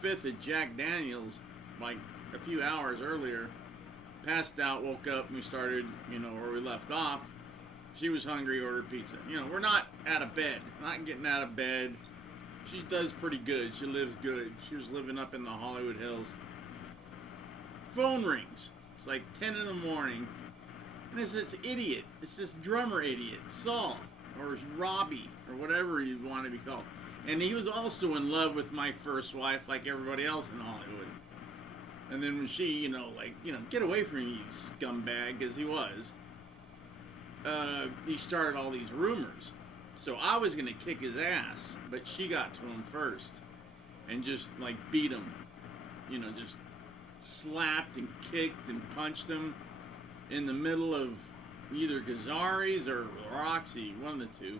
fifth at Jack Daniels, like a few hours earlier. Passed out, woke up, and we started, where we left off. She was hungry, ordered pizza. We're not out of bed. Not getting out of bed. She does pretty good. She lives good. She was living up in the Hollywood Hills. Phone rings. It's like 10 in the morning. And it's this idiot. It's this drummer idiot, Saul, or Robbie, or whatever you want to be called. And he was also in love with my first wife, like everybody else in Hollywood. And then when she, get away from me, you scumbag, because he was, he started all these rumors. So I was going to kick his ass, but she got to him first. And just, beat him. Just slapped and kicked and punched him in the middle of either Gazzari's or Roxy, one of the two.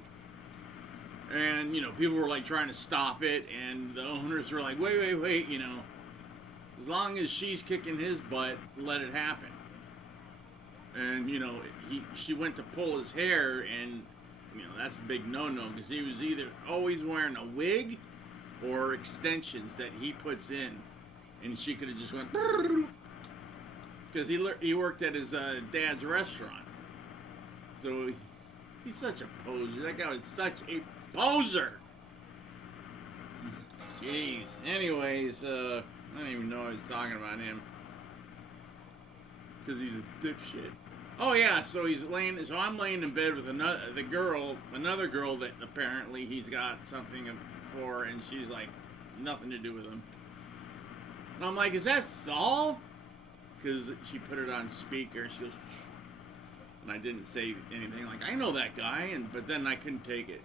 And, people were, trying to stop it, and the owners were like, wait, as long as she's kicking his butt, let it happen. And, she went to pull his hair, and, that's a big no-no, because he was either always wearing a wig or extensions that he puts in. And she could have just went, because he worked at his dad's restaurant. So he's such a poser. That guy was such a poser. Jeez. Anyways, I don't even know I was talking about him. Because he's a dipshit. Oh yeah, so I'm laying in bed with another girl that apparently he's got something for, and she's like, nothing to do with him. And I'm like, is that Saul? Because she put it on speaker. She goes, shh. And I didn't say anything. Like, I know that guy. But then I couldn't take it.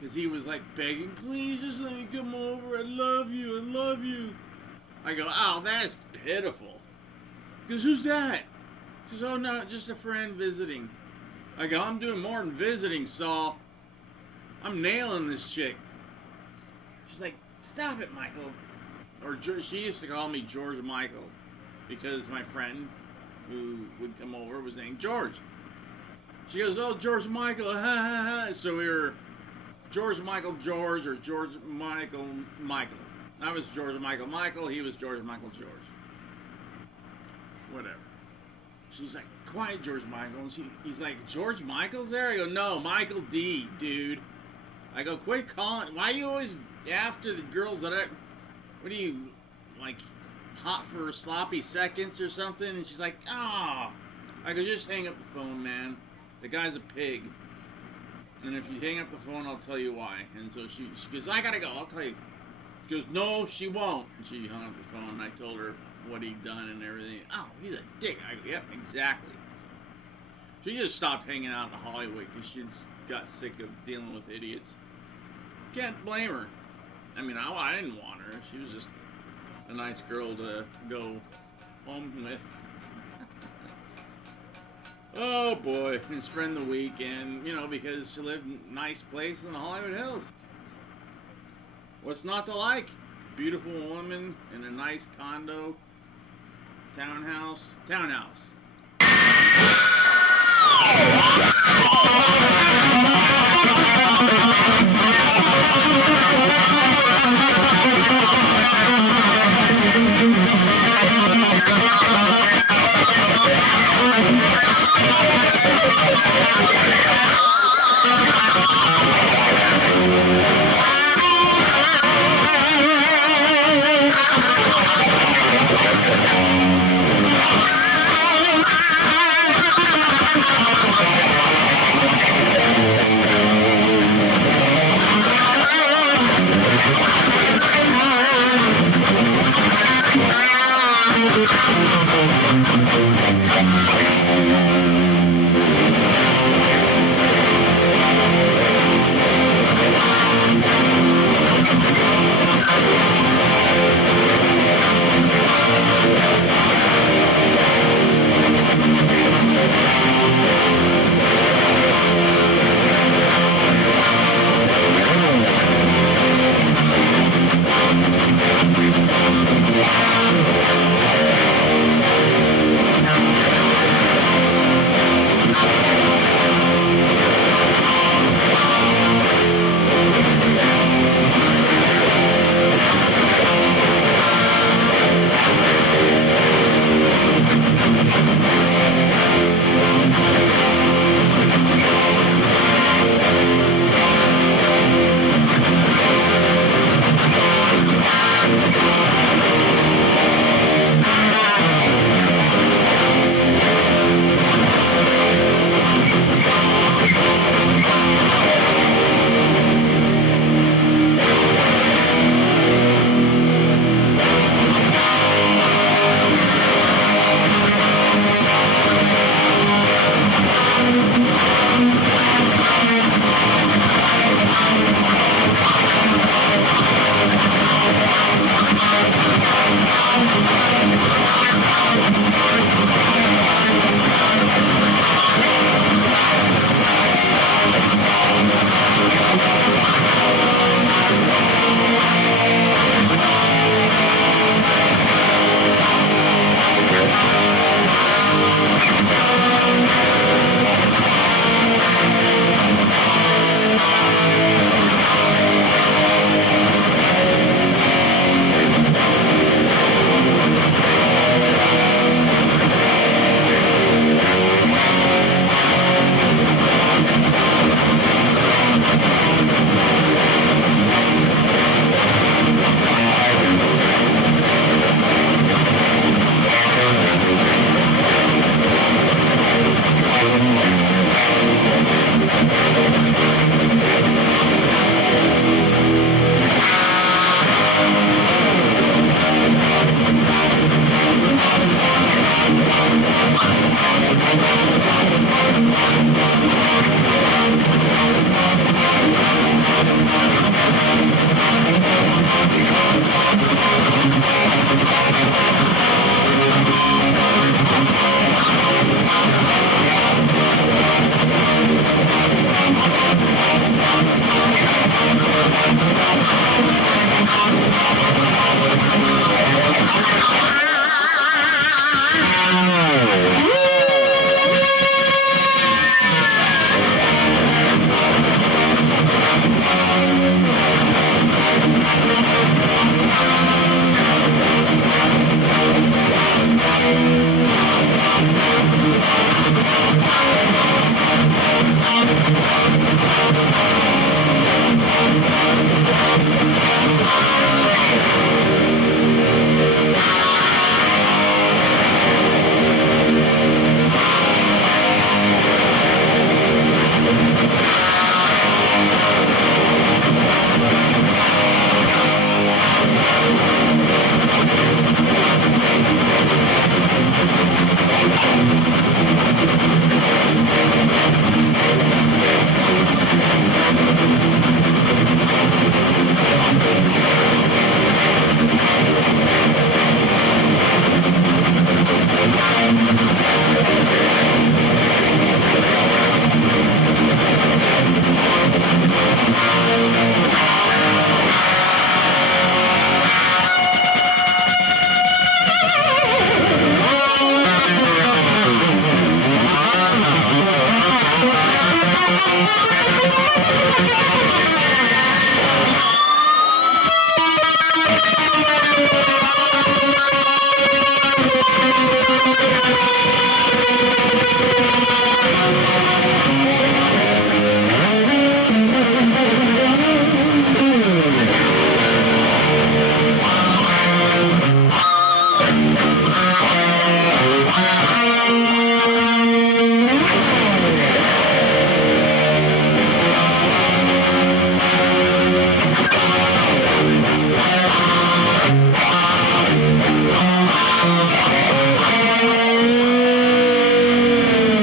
Because he was like begging, please just let me come over. I love you. I love you. I go, oh, that's pitiful. He goes, who's that? She goes, oh, no, just a friend visiting. I go, I'm doing more than visiting, Saul. I'm nailing this chick. She's like, stop it, Michael. Or she used to call me George Michael, because my friend who would come over was named George. She goes, oh, George Michael, ha ha ha. So we were George Michael George, or George Michael Michael. I was George Michael Michael, he was George Michael George. Whatever. She's like, quiet, George Michael. And he's like, George Michael's there? I go, no, Michael D, dude. I go, quit calling. Why are you always after the girls that are... What are you, hot for sloppy seconds or something? And she's like, ah. I go, just hang up the phone, man. The guy's a pig. And if you hang up the phone, I'll tell you why. And so she goes, I gotta go, I'll tell you. She goes, no, she won't. And she hung up the phone, and I told her what he'd done and everything. Oh, he's a dick. I go, yep, exactly. She just stopped hanging out in Hollywood because she got sick of dealing with idiots. Can't blame her. I mean, I didn't want her. She was just a nice girl to go home with. Oh boy, and spend the weekend, because she lived in a nice place in the Hollywood Hills. What's not to like? Beautiful woman in a nice condo, townhouse.